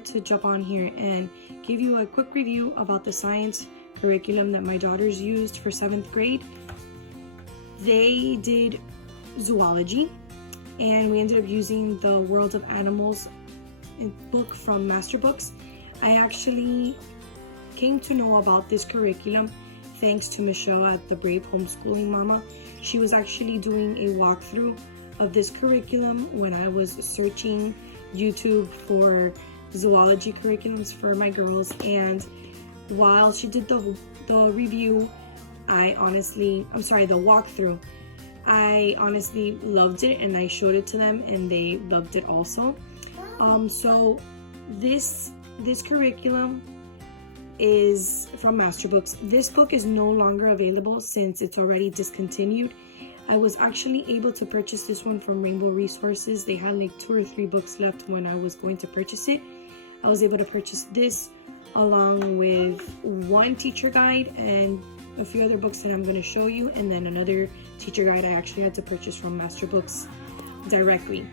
wanted to jump on here and give you a quick review about the science curriculum that my daughters used for 7th grade. They did zoology, and we ended up using the World of Animals book from Master Books. I actually came to know about this curriculum thanks to Michelle at the Brave Homeschooling Mama. She was actually doing a walkthrough of this curriculum when I was searching YouTube for zoology curriculums for my girls, and while she did the review, the walkthrough, I honestly loved it, and I showed it to them and they loved it also. So this curriculum is from Master Books. This book is no longer available since it's already discontinued. I was actually able to purchase this one from Rainbow Resources. They had like 2 or 3 books left when I was going to purchase it. I was able to purchase this along with one teacher guide and a few other books that I'm going to show you, and then another teacher guide I actually had to purchase from Master Books directly.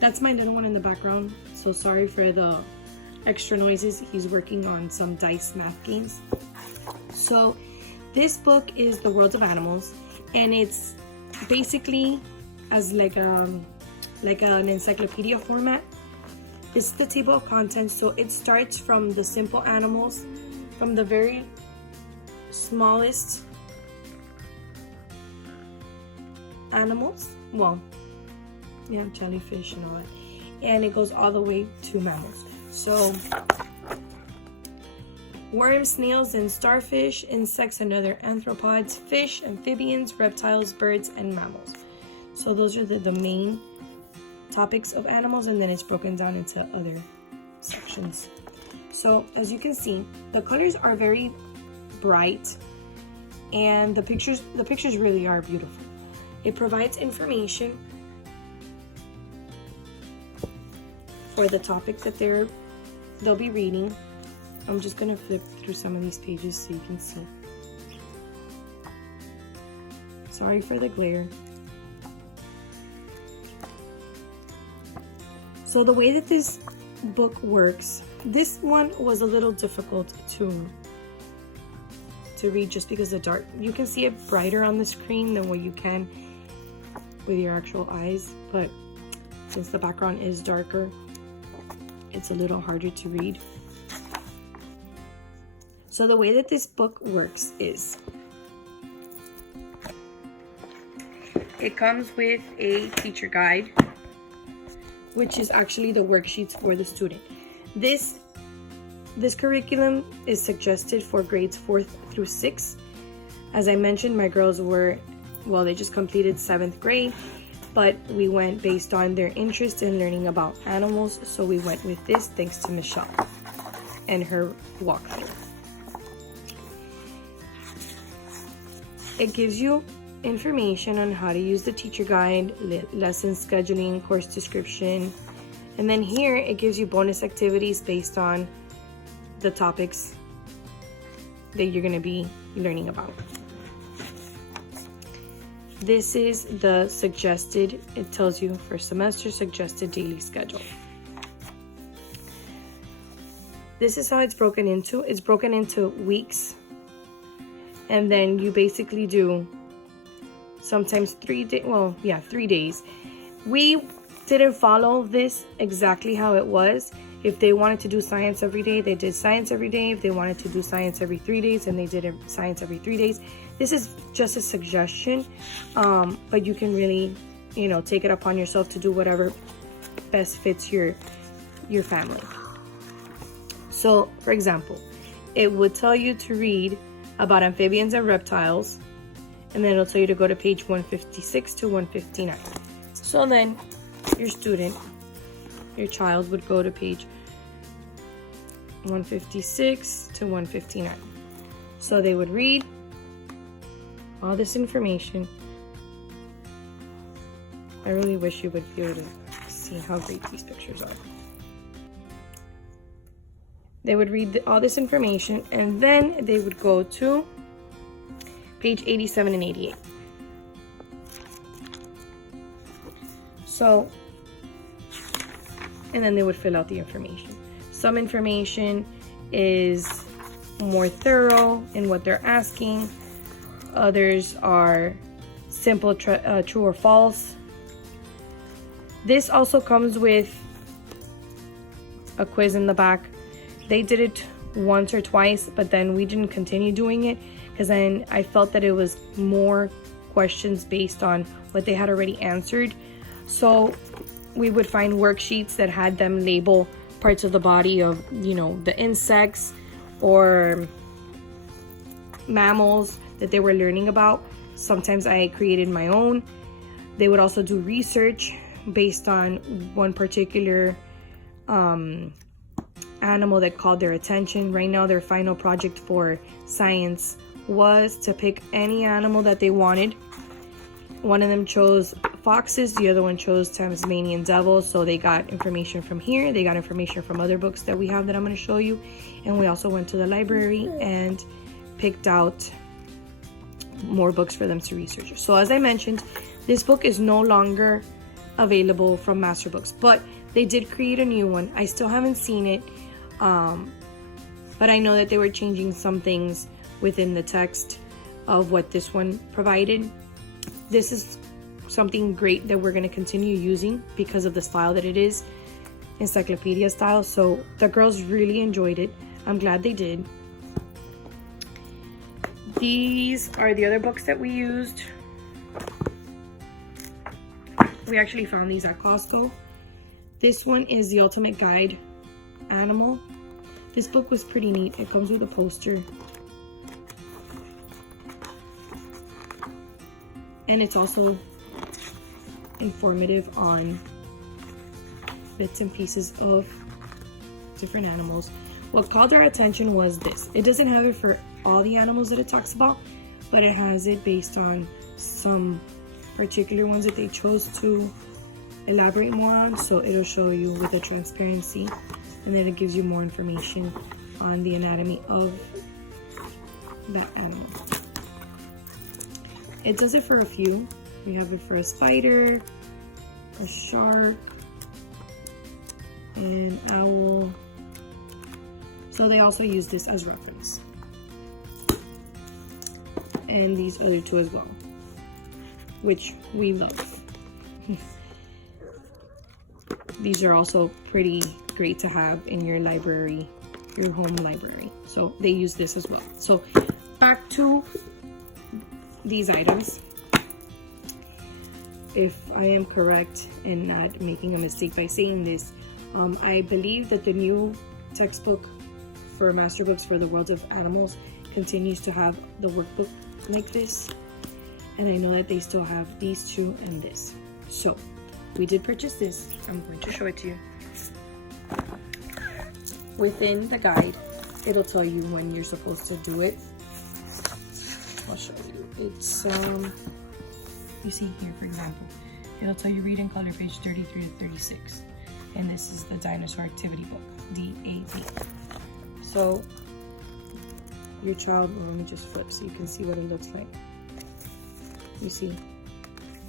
That's my little one in the background, so sorry for the extra noises. He's working on some dice math games. So this book is The World of Animals, and it's basically as like an encyclopedia format. This is the table of contents. So it starts from the simple animals, from the very smallest animals, jellyfish and all that, and it goes all the way to mammals. So worms, snails, and starfish, insects and other arthropods, fish, amphibians, reptiles, birds, and mammals. So those are the main topics of animals, and then it's broken down into other sections. So as you can see, the colors are very bright, and the pictures really are beautiful. It provides information for the topic that they'll be reading. I'm just gonna flip through some of these pages so you can see. Sorry for the glare. So the way that this book works, this one was a little difficult to read just because of the dark. You can see it brighter on the screen than what you can with your actual eyes, but since the background is darker, it's a little harder to read. So the way that this book works is it comes with a teacher guide, which is actually the worksheets for the student. This curriculum is suggested for grades 4th through 6th. As I mentioned, my girls they just completed 7th grade, but we went based on their interest in learning about animals, so we went with this thanks to Michelle and her walkthrough. It gives you information on how to use the teacher guide, lesson scheduling, course description, and then here it gives you bonus activities based on the topics that you're going to be learning about. This is the suggested, it tells you for semester suggested daily schedule. This is how it's broken into. It's broken into weeks, and then you basically do sometimes 3 days. We didn't follow this exactly how it was. If they wanted to do science every day, they did science every day. If they wanted to do science every 3 days, and they did science every 3 days. This is just a suggestion, but you can really, take it upon yourself to do whatever best fits your family. So, for example, it would tell you to read about amphibians and reptiles, and then it'll tell you to go to page 156 to 159. So then your child would go to page 156 to 159. So they would read all this information. I really wish you would be able to see how great these pictures are. They would read all this information, and then they would go to page 87 and 88. And then they would fill out the information. Some information is more thorough in what they're asking. Others are simple true or false. This also comes with a quiz in the back. They did it once or twice, but then we didn't continue doing it because then I felt that it was more questions based on what they had already answered. So we would find worksheets that had them label parts of the body of, you know, the insects or mammals that they were learning about. Sometimes I created my own. They would also do research based on one particular animal that called their attention. Right now, their final project for science was to pick any animal that they wanted. One of them chose foxes, the other one chose Tasmanian devils. So they got information from here, they got information from other books that we have that I'm going to show you, and we also went to the library and picked out more books for them to research. So as I mentioned, this book is no longer available from Master Books, but they did create a new one. I still haven't seen it, but I know that they were changing some things within the text of what this one provided. This is something great that we're going to continue using because of the style that it is, encyclopedia style. So the girls really enjoyed it. I'm glad they did. These are the other books that we used. We actually found these at Costco. This one is The Ultimate Guide Animal. This book was pretty neat. It comes with a poster. And it's also informative on bits and pieces of different animals. What called our attention was this. It doesn't have it for all the animals that it talks about, but it has it based on some particular ones that they chose to elaborate more on. So it'll show you with the transparency, and then it gives you more information on the anatomy of that animal. It does it for a few. We have it for a spider, a shark, an owl. So they also use this as reference. And these other two as well, which we love. These are also pretty great to have in your library, your home library. So they use this as well. So back to these items. If I am correct in not making a mistake by saying this, I believe that the new textbook for Master Books for the World of Animals continues to have the workbook like this, and I know that they still have these two and this. So we did purchase this. I'm going to show it to you. Within the guide, it'll tell you when you're supposed to do it. I'll show you. It's you see here, for example, it'll tell you read in color page 33 to 36, and this is the dinosaur activity book, DAB. So your child, well, let me just flip so you can see what it looks like. You see,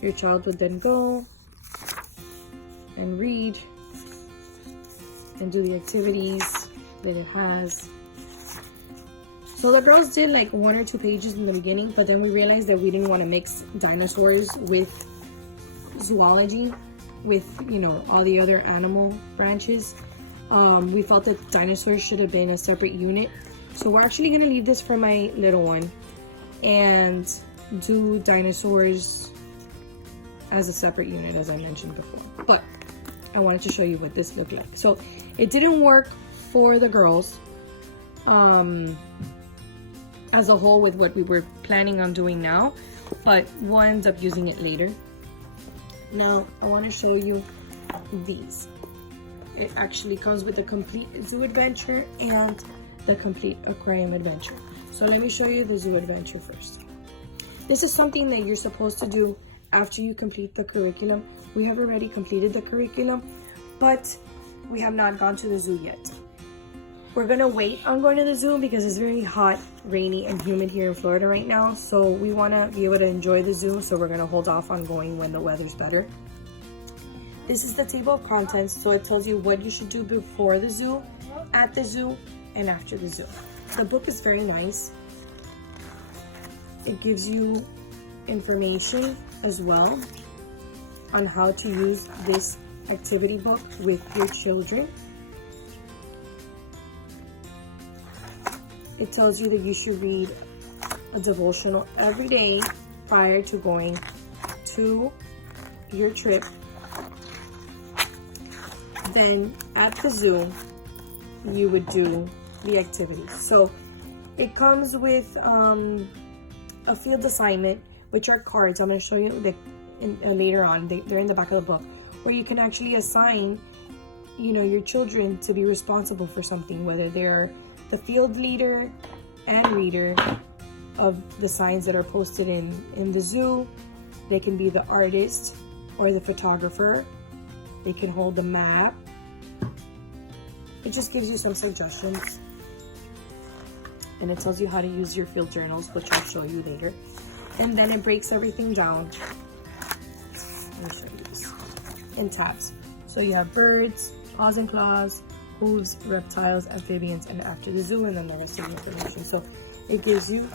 your child would then go and read and do the activities that it has. So the girls did like 1 or 2 pages in the beginning, but then we realized that we didn't want to mix dinosaurs with zoology, with, you know, all the other animal branches. We felt that dinosaurs should have been a separate unit. So we're actually going to leave this for my little one and do dinosaurs as a separate unit, as I mentioned before. But I wanted to show you what this looked like. So it didn't work for the girls as a whole with what we were planning on doing now, but we'll end up using it later. Now I want to show you these. It actually comes with the complete zoo adventure and the complete aquarium adventure. So let me show you the zoo adventure first. This is something that you're supposed to do after you complete the curriculum. We have already completed the curriculum, but we have not gone to the zoo yet. We're gonna wait on going to the zoo because it's very hot, rainy, and humid here in Florida right now. So we wanna be able to enjoy the zoo, so we're gonna hold off on going when the weather's better. This is the table of contents, so it tells you what you should do before the zoo at the zoo and after the zoo. The book is very nice. It gives you information as well on how to use this activity book with your children. It tells you that you should read a devotional every day prior to going to your trip. Then at the zoo, you would do the activities. So it comes with a field assignment, which are cards. I'm going to show you that later on. They're in the back of the book, where you can actually assign, your children to be responsible for something, whether they're the field leader and reader of the signs that are posted in the zoo. They can be the artist or the photographer. They can hold the map. It just gives you some suggestions. And it tells you how to use your field journals, which I'll show you later. And then it breaks everything down. Let me show you this. In tabs. So you have birds, paws and claws, hooves, reptiles, amphibians, and after the zoo, and then the rest of the information. So it gives you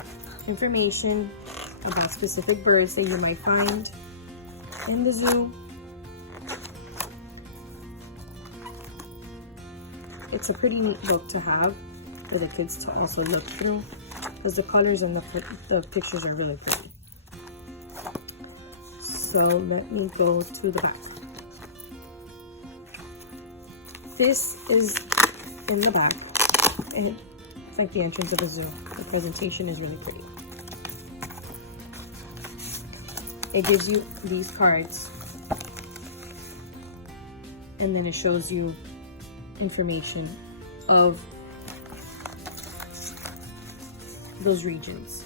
information about specific birds that you might find in the zoo. It's a pretty neat book to have for the kids to also look through, because the colors and the pictures are really pretty. So let me go to the back. This is in the back, and it's like the entrance of a zoo. The presentation is really pretty. It gives you these cards, and then it shows you information of those regions,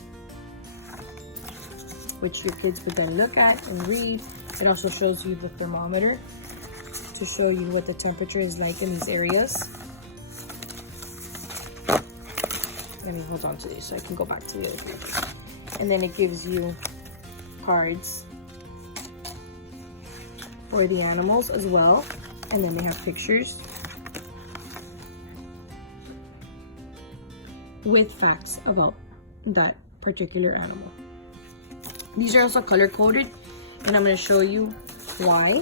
which your kids would then look at and read. It also shows you the thermometer to show you what the temperature is like in these areas. Let me hold on to this so I can go back to the other paper. And then it gives you cards for the animals as well, and then they have pictures with facts about that particular animal. These are also color coded, and I'm going to show you why.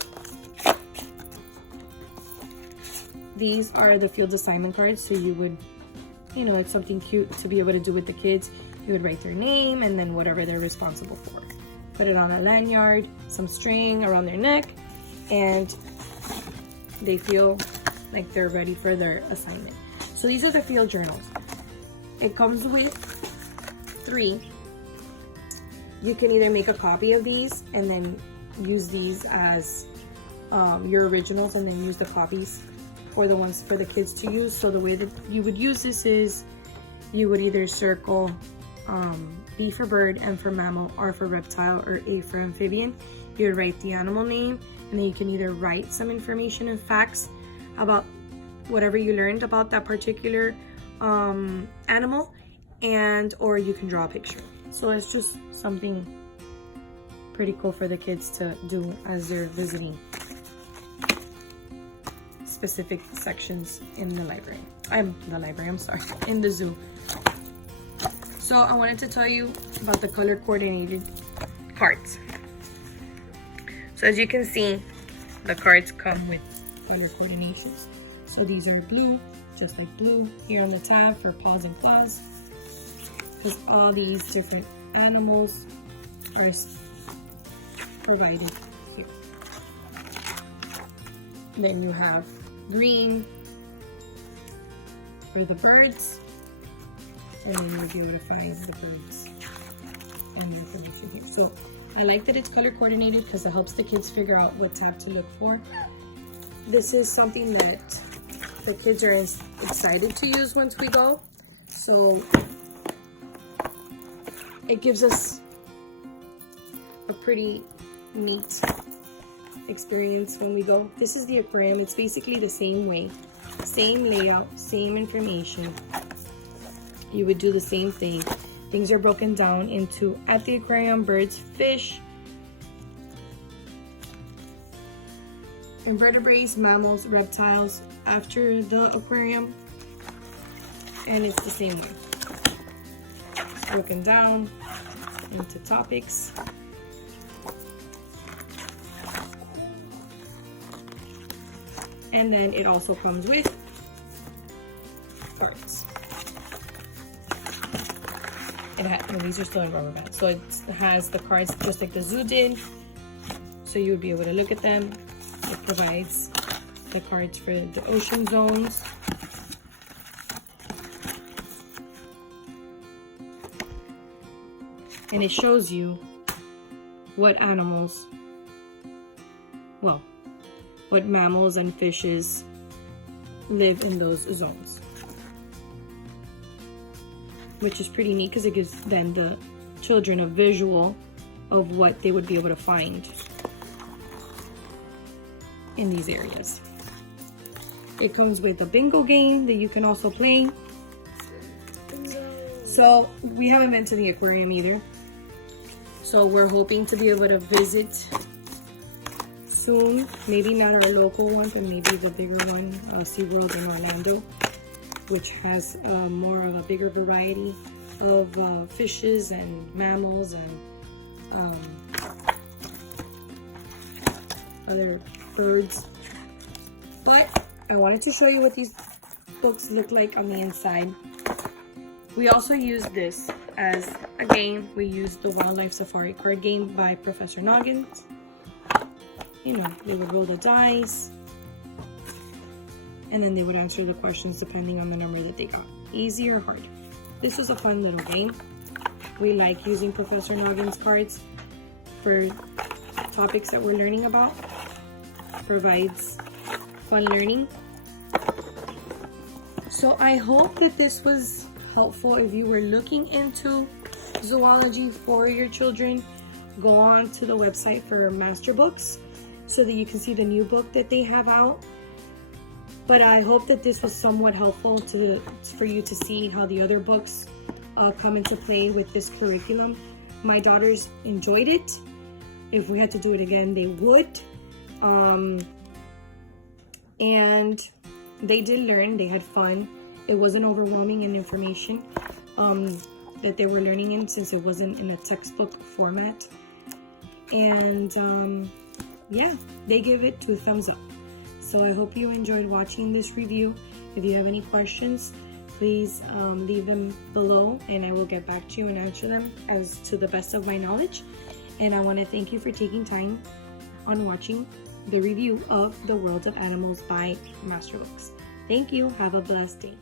These are the field assignment cards, so you would, it's something cute to be able to do with the kids. You would write their name and then whatever they're responsible for. Put it on a lanyard, some string around their neck, and they feel like they're ready for their assignment. So these are the field journals. It comes with 3. You can either make a copy of these and then use these as your originals, and then use the copies for the ones for the kids to use. So the way that you would use this is you would either circle B for bird, M for mammal, R for reptile, or A for amphibian. You would write the animal name, and then you can either write some information and facts about whatever you learned about that particular animal, or you can draw a picture. So it's just something pretty cool for the kids to do as they're visiting specific sections in the library. In the zoo. So I wanted to tell you about the color coordinated cards. So as you can see, the cards come with color coordinations. So these are blue, just like blue here on the tab for paws and claws, because all these different animals are provided here. Then you have green for the birds, and then you'll be able to find the birds and the information here. So I like that it's color coordinated because it helps the kids figure out what tab to look for. This is something that the kids are excited to use once we go. So it gives us a pretty neat experience when we go. This is the aquarium. It's basically the same way, same layout, same information. You would do the same thing. Things are broken down into, at the aquarium, birds, fish, invertebrates, mammals, reptiles. After the aquarium, and it's the same way. Looking down into topics. And then it also comes with cards. And these are still in rubber bands. So it has the cards just like the zoo did. So you would be able to look at them. It provides the cards for the ocean zones. And it shows you what animals, well, what mammals and fishes live in those zones. Which is pretty neat because it gives then the children a visual of what they would be able to find in these areas. It comes with a bingo game that you can also play. So we haven't been to the aquarium either. So we're hoping to be able to visit soon. Maybe not our local one, but maybe the bigger one, SeaWorld in Orlando, which has more of a bigger variety of fishes and mammals and other birds. But I wanted to show you what these books look like on the inside. We also use this as a game. We use the Wildlife Safari card game by Professor Noggins. You know, they would roll the dice, and then they would answer the questions depending on the number that they got. Easy or hard. This was a fun little game. We like using Professor Noggins cards for topics that we're learning about. Provides fun learning. So I hope that this was helpful. If you were looking into zoology for your children, go on to the website for Master Books so that you can see the new book that they have out. But I hope that this was somewhat helpful for you to see how the other books come into play with this curriculum. My daughters enjoyed it. If we had to do it again, they would. And they did learn. They had fun. It wasn't overwhelming in information that they were learning in, since it wasn't in a textbook format. And yeah, they gave it 2 thumbs up. So I hope you enjoyed watching this review. If you have any questions, please leave them below and I will get back to you and answer them as to the best of my knowledge. And I want to thank you for taking time on watching the review of The World of Animals by Master Books. Thank you. Have a blessed day.